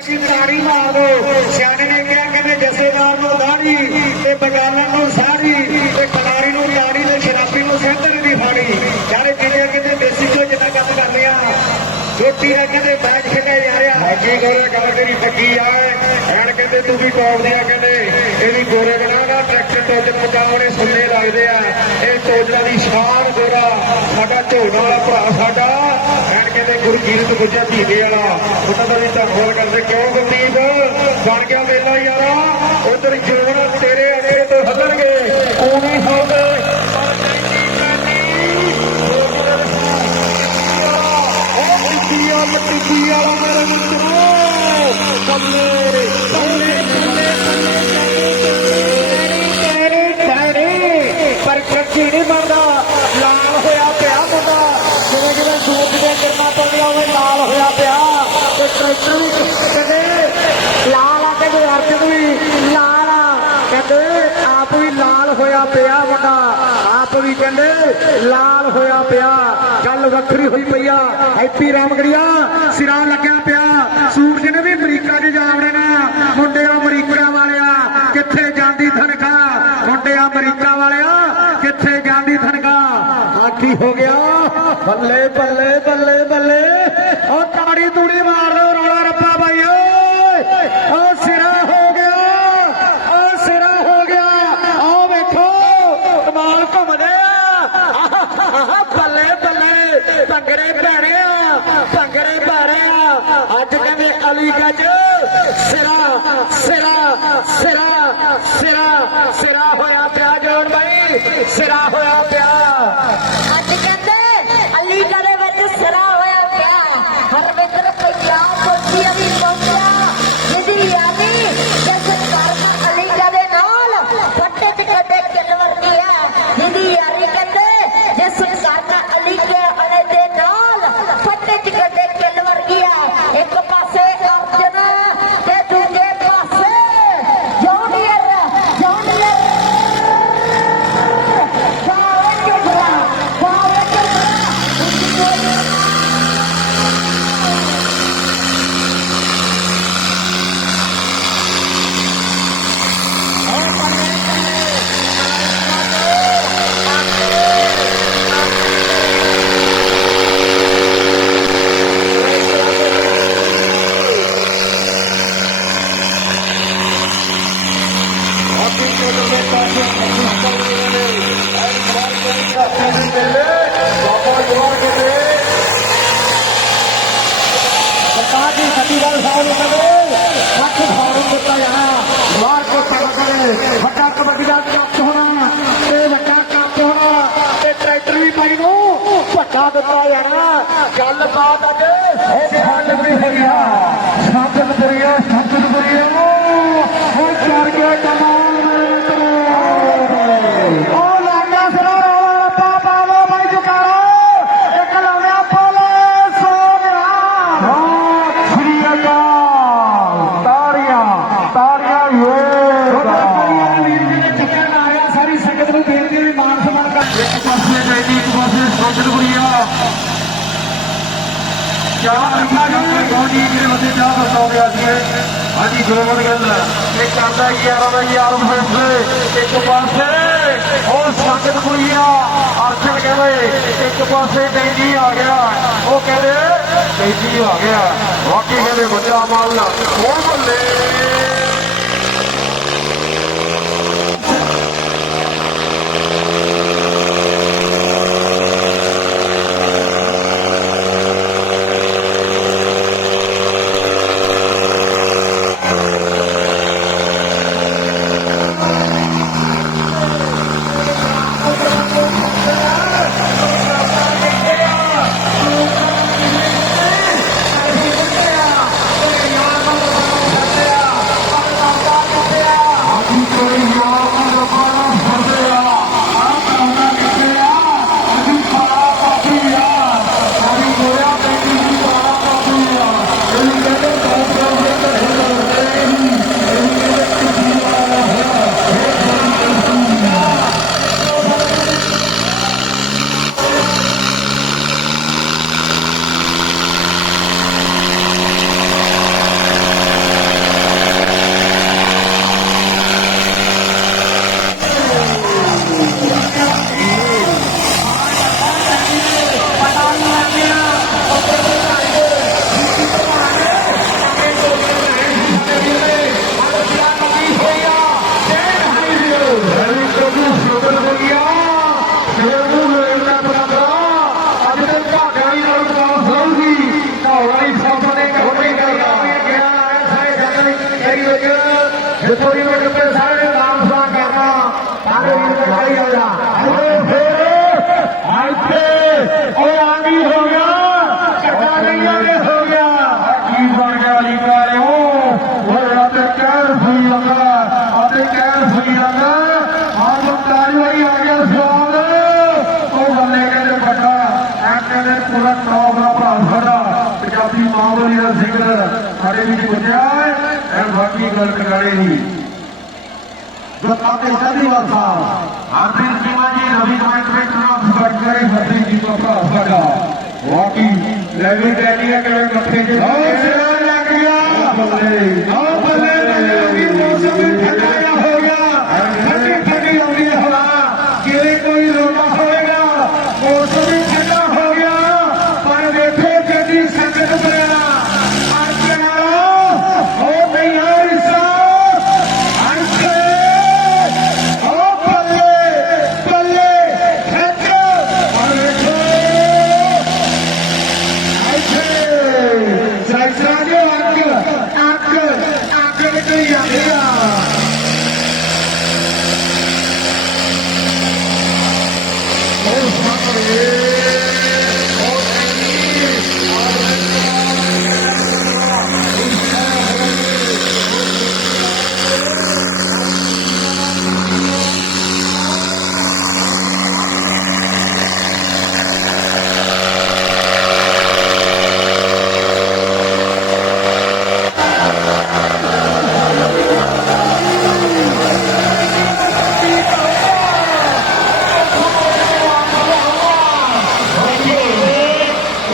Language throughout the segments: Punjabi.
ਕਿ ਤਾੜੀ ਮਾਰ ਦੋ ਸਿਆਣੇ ਨੇ ਕਿਹਾ, ਕਹਿੰਦੇ ਜਸੇਦਾਰ ਨੂੰ ਦਾੜੀ ਤੇ ਬਗਾਲਣ ਨੂੰ ਸਾੜੀ ਤੇ ਕਲਾਰੀ ਨੂੰ ਰਿਆੜੀ ਤੇ ਸ਼ਰਾਬੀ ਨੂੰ ਸਿੰਦਰ ਦੀ ਫਾੜੀ ਯਾਰੇ ਜਿਹੜੇ ਕਹਿੰਦੇ ਦੇਸੀ ਤੋਂ ਜਿੰਨਾ ਕੰਮ ਕਰਦੇ ਆ। ਛੋਟੀ ਦਾ ਕਹਿੰਦੇ ਬੈਠ ਖੇਡਿਆ ਜਾ ਰਿਹਾ। ਹਾਜੀ ਗੱਲ ਤੇਰੀ ਪੱਕੀ ਆ। ਐਣ ਕਹਿੰਦੇ ਤੂੰ ਵੀ ਟੌਪ ਦੀਆਂ ਕਹਿੰਦੇ। ਇਹ ਵੀ ਗੋਰੇ ਬਣਾਉਣਾ ਦਾ ਟਰੈਕਟਰ ਟੋਜ ਪਟਾਉਣੇ ਸੁਣਨੇ ਲੱਗਦੇ ਆ। ਇਹ ਟੋਜਾ ਦੀ ਸ਼ਾਨ ਗੋਰਾ। ਸਾਡਾ ਝੋਨਾ ਵਾਲਾ ਭਰਾ ਸਾਡਾ। ਐਣ ਕਹਿੰਦੇ ਗੁਰਜੀਤ ਗੁੱਜਾ ਧੀਵੇ ਵਾਲਾ। ਉਹਨਾਂ ਦਾ ਵੀ ਧੰਨਵਾਦ ਕਰਦੇ। ਕਿਉਂ ਗੁਰਦੀਪ? ਬਣ ਗਿਆ ਮੇਲਾ ਯਾਰਾ। ਉਧਰ ਜੋਰ ਵੀ ਕਹਿੰਦੇ, ਲਾਲ ਹੋਇਆ ਪਿਆ, ਗੱਲ ਵੱਖਰੀ ਹੋਈ ਪਈ ਆ। ਹੈਪੀ ਰਾਮਗੜੀਆ, ਸਿਰਾਂ ਲੱਗਿਆ ਪਿਆ। ਸੂਰਜ ਨੇ ਵੀ ਅਮਰੀਕਾ 'ਚ ਜਾ ਵੜਨਾ। ਮੁੰਡਿਆਂ ਅਮਰੀਕਾ ਵਾਲਿਆ, ਕਿੱਥੇ ਜਾਂਦੀ ਤਨਖਾਹ? ਮੁੰਡਿਆਂ ਅਮਰੀਕਾ ਵਾਲਿਆ, ਕਿੱਥੇ ਜਾਂਦੀ ਤਨਖਾਹ? ਆਖੀ ਹੋ ਗਿਆ। ਬੱਲੇ ਬੱਲੇ ਬੱਲੇ ਬੱਲੇ। ਉਹ ਤਾੜੀ ਤੂੜੀ ਮਾਰ ਦੋ ਰੌਲਾ ਰੱਪਾ ਬਾਈ ਓਏ ਉਹ ਸਿਰਾ ਹੋ ਗਿਆ ਉਹ ਸਿਰਾ ਹੋ ਗਿਆ ਆਓ ਵੇਖੋ ਕਮਾਲ ਘੁੰਮਦੇ ਆ ਆਹ, ਬੱਲੇ ਬੱਲੇ ਭੰਗੜੇ ਭੈਣਿਆ ਭੰਗੜੇ ਭੈਣਿਆ ਅੱਜ ਕਹਿੰਦੇ ਅਲੀਗੰਜ ਸਿਰਾ ਸਿਰਾ ਸਿਰਾ ਸਿਰਾ ਸਿਰਾ ਹੋਇਆ ਪਿਆ ਜੋਨ ਬਾਈ, ਸਿਰਾ ਹੋਇਆ ਪਿਆ। ਅੱਜ ਕਹਿੰਦੇ ਅਲੀਗੜ੍ਹ ਦੇ ਵਿੱਚ ਸਿਰਾ ਹੋਇਆ ਪਿਆ। ਹਰਵਿੰਦਰ ਪੰਜਾਬ ਪੁਲਿਸ ਵੀ ਪਹੁੰਚਿਆ ਜਿਹਦੀ ਯਾਦੀ ਜਿਸ ਕਾਰਨ ਅਲੀਗੜ੍ਹ ਦੇ ਨਾਲ ਫੱਟੇ ਚ ਕੱਢੇ ਕਿੰਨ ਵਰਗੀ ਹੈ ਜਿਹਦੀ ਯਾਰੀ ਕਹਿੰਦੇ ਜਿਸ ਕਾਰਨ ਅਲੀਗੜ੍ਹ ਵਾਲੇ ਦੇ ਨਾਲ ਫੱਟੇ ਚ ਕੱਢੇ ਕਿੰਨ ਵਰਗੀ ਹੈ ਇੱਕ ਪਾਸੇ ਅਰਜਨ ਤੇ ਦੂਜੇ ਪਾਸੇ ਜੌਂਡੀਅਰ ਜੌਂਡੀਅਰ ਜਾਵੇ ਚੁਗਲਾ ਜਾਵੇ ਚੁਗਲਾ ਹਾਕੀ ਖੇਡਣ ਦੇ ਪਾਸੇ ਮਹਿਸੂਸ ਕਰ ਰਹੇ ਨੇ ਐਨ ਖਰਾਬ ਕਰੀ ਰਾਤੇ ਦੀ ਮੇਲੇ ਬਾਬਾ ਜਵਾਨ ਕਹਿੰਦੇ ਸਰਕਾਰ ਦੀ ਸਤੀਵਾਲ ਸਾਹਿਬ ਨੂੰ ਕਹਿੰਦੇ ਹੱਥ ਫਾੜਨ ਦਿੱਤਾ ਜਾਣਾ ਮਾਰ ਕੇ ਤੜ ਕਰੇ ਵੱਡਾ ਕਬੱਡੀ ਦਾ ਕੱਪ ਹੋਣਾ ਤੇ ਵੱਡਾ ਕੱਪ ਹੋਣਾ ਤੇ ਟਰੈਕਟਰ ਵੀ ਪਾਈ ਨੂੰ ਵੱਡਾ ਦਿੱਤਾ ਜਾਣਾ ਗੱਲਬਾਤ ਅੱਜ ਸੰਗਤਪੁਰੀ ਹੋਈਆ ਸੰਗਤਪੁਰੀਆ ਸੰਗਤਪੁਰੀਆ ਹੁਣ ਚੱਲ ਗਿਆ ਕਮਾਲ ਚਾਹ ਅੱਖਾਂ ਜੋ ਗੋਡੀ ਮੇਰੇ ਮੱਥੇ ਚਾਹ ਵਰਤਾਉ ਗਿਆ ਸੀ ਹਾਂਜੀ ਗੋਬਰ ਗੱਲ ਇਹ ਕਰਦਾ 11 ਦਾ ਯਾਰ ਫੈਸਲੇ ਇੱਕ ਪਾਸੇ ਉਹ ਸੰਗਤਪੁਰੀਆ ਅਰਜਨ ਕਹਿੰਦੇ ਇੱਕ ਪਾਸੇ ਡੈਂਜੀ ਆ ਗਿਆ ਉਹ ਕਹਿੰਦੇ ਡੈਂਜੀ ਆ ਗਿਆ ਵਾਕਈ ਕਹਿੰਦੇ ਬੱਚਾ ਮਾਲ ਹੋਰ ਬੱਲੇ ਜਿੱਥੋਂ ਜਿਵੇਂ ਕਿਤੇ ਸਾਰੇ ਨਾਮ ਸਵਾ ਕਰਨਾ, ਸਾਰੇ ਵੀਰ ਦਿਖਾਈ ਆ ਜਾ ਇੱਥੇ ਫੇਰ। ਇੱਥੇ ਉਹ ਆਂਗੀ ਹੋ ਗਿਆ। ਕੱਟਾ ਨਹੀਂ ਆਗੇ ਹੋ ਗਿਆ। ਕੀ ਬਣ ਗਿਆ ਅਲੀ ਕਾਲਿਓ ਉਹ ਅਤੇ ਕਹਿਰ ਸੂਈ ਲੰਗਾ ਅਤੇ ਕਹਿਰ ਸੂਈ ਲੰਗਾ ਆਹ ਤਾਰੀ ਆ ਗਿਆ ਸਵਾਦ। ਉਹ ਬੰਦੇ ਕਹਿੰਦੇ ਕੱਟਾ ਐ ਕਹਿੰਦੇ, ਪੂਰਾ ਟੌਪ ਦਾ ਭਰਾ ਸਾਡਾ। ਪੰਜਾਬੀ ਮਾਂ ਬੋਲੀ ਦਾ ਜ਼ਿਕਰ ਸਾਡੇ ਵਿੱਚ ਪੁੱਜਿਆ ਐ ਬਾਕੀ ਗੱਲ ਕਰਾੜੇ ਦੀ ਬਤਾਤੇ ਸਾਡੀ ਵਾਸਾ ਹਰਦੀਪ ਸਿੰਘਾ ਜੀ ਰਵੀ ਕੁਮਾਰ ਕਮੇਟਰ ਨਾਲ ਸਬਕਰੇ ਹਰਦੀਪ ਜੀ ਦਾ ਭਰਾ ਸਾਡਾ ਵਾਕੀ ਲੈਵਲ ਟੈਲੀਆ ਕਿਵੇਂ ਮੱਥੇ ਤੇ ਆਹ ਸਿਰਾਂ ਲੱਗ ਗਿਆ ਬੱਲੇ ਆਹ ਬੱਲੇ ਬੱਲੇ ਵੀ ਮੌਸਮ ਵੀ ਠੰਡਾ ਹੋ ਗਿਆ ਠੰਡੀ ਠੰਡੀ ਆਉਂਦੀ ਹੈ ਹਵਾ ਕਿਵੇਂ ਕੋਈ ਰੋਣਾ ਹੋਏਗਾ ਮੌਸਮ ਵੀ ਠੰਡਾ ਹੋ ਗਿਆ ਪਰ ਵੇਖੋ ਜੱਦੀ ਸੰਗਤ ਬਣਾ ਅੱਜ ਨਾਲ ਹੋ ਨਹੀਂ ਆਇਸਾ ਅੰਕੇ ਓ ਬੱਲੇ ਬੱਲੇ ਖੱਚ ਪਰ ਵੇਖੋ ਇੱਥੇ ਸਾਈਸਰਾ ਜੋ ਅੱਗ ਅੱਗ ਅੱਗ ਨਿਕਲੀ ਜਾਂਦੀ ਆ ਉਹ ਸਾਹਮਣੇ ਉਹ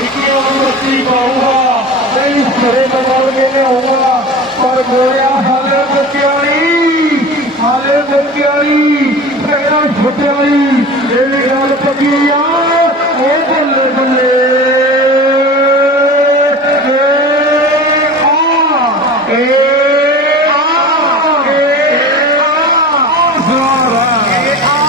ਇਕਿਓ ਮਸਤੀ ਪਾਊਗਾ ਨਹੀਂ ਸਰੇ ਬਦਲ ਕੇ ਲਿਆਊਗਾ ਪਰ ਗੋਰਿਆ ਹਾਲੇ ਮੁਕਿਆਲੀ ਹਾਲੇ ਮੁਕਿਆਲੀ ਫੇਰਾ ਛੁੱਟਿਆਲੀ ਇਹ ਗੱਲ ਪੱਕੀ ਆ ਉਹ ਬੱਲੇ ਬੱਲੇ ਏ ਆ ਏ ਆ ਏ ਆ ਜ਼ਰਾ ਏ ਆ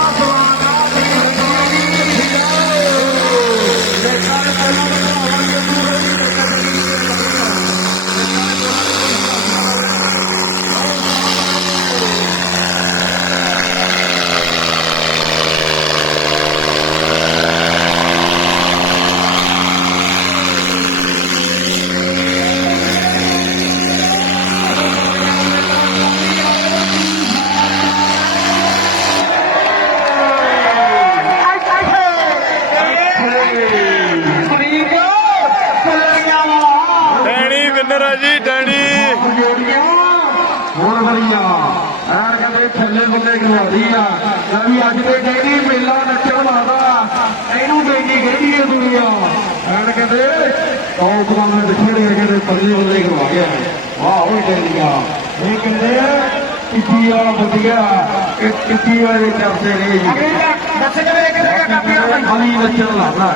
ਫਰੀਦ ਚੱਲੀਆਂ ਵਾ ਡੈਣੀ ਵਿਨਰ ਆ ਜੀ ਡੈਣੀ ਜੋੜੀਆਂ ਹੁਣ ਵਰੀਆਂ ਐਨ ਕਹਿੰਦੇ ਥੱਲੇ ਬੰਦੇ ਗਵਾਦੀ ਆ। ਲੈ ਵੀ ਅੱਜ ਦੇ ਡੇਰੀ ਮੇਲਾ ਨੱਚਣ ਵਾਲਾ। ਇਹਨੂੰ ਦੇਣੀ ਕਹਿੰਦੀ ਹੈ ਦੁਨੀਆ। ਐਨ ਕਹਿੰਦੇ ਟੌਪ ਦਾ ਮੈਂ ਵਿਛੜੇ ਕਹਿੰਦੇ ਪੱਲੇ ਬੰਦੇ ਗਵਾ ਗਿਆ। ਵਾਹ ਉਹ ਡੇਰੀਆਂ ਇਹ ਕਹਿੰਦੇ ਕਿੱਤੀ ਵਾਲਾ ਵਧੀਆ ਇਹ ਕਿੱਤੀ ਵਾਲੇ ਚਰਚੇ ਨੇ। ਜੀ ਦੱਸ ਕਿਵੇਂ ਕਿਵੇਂ ਕਾਪੀਆਂ? ਬਲੀ ਨੱਚਣ ਲੱਗਾ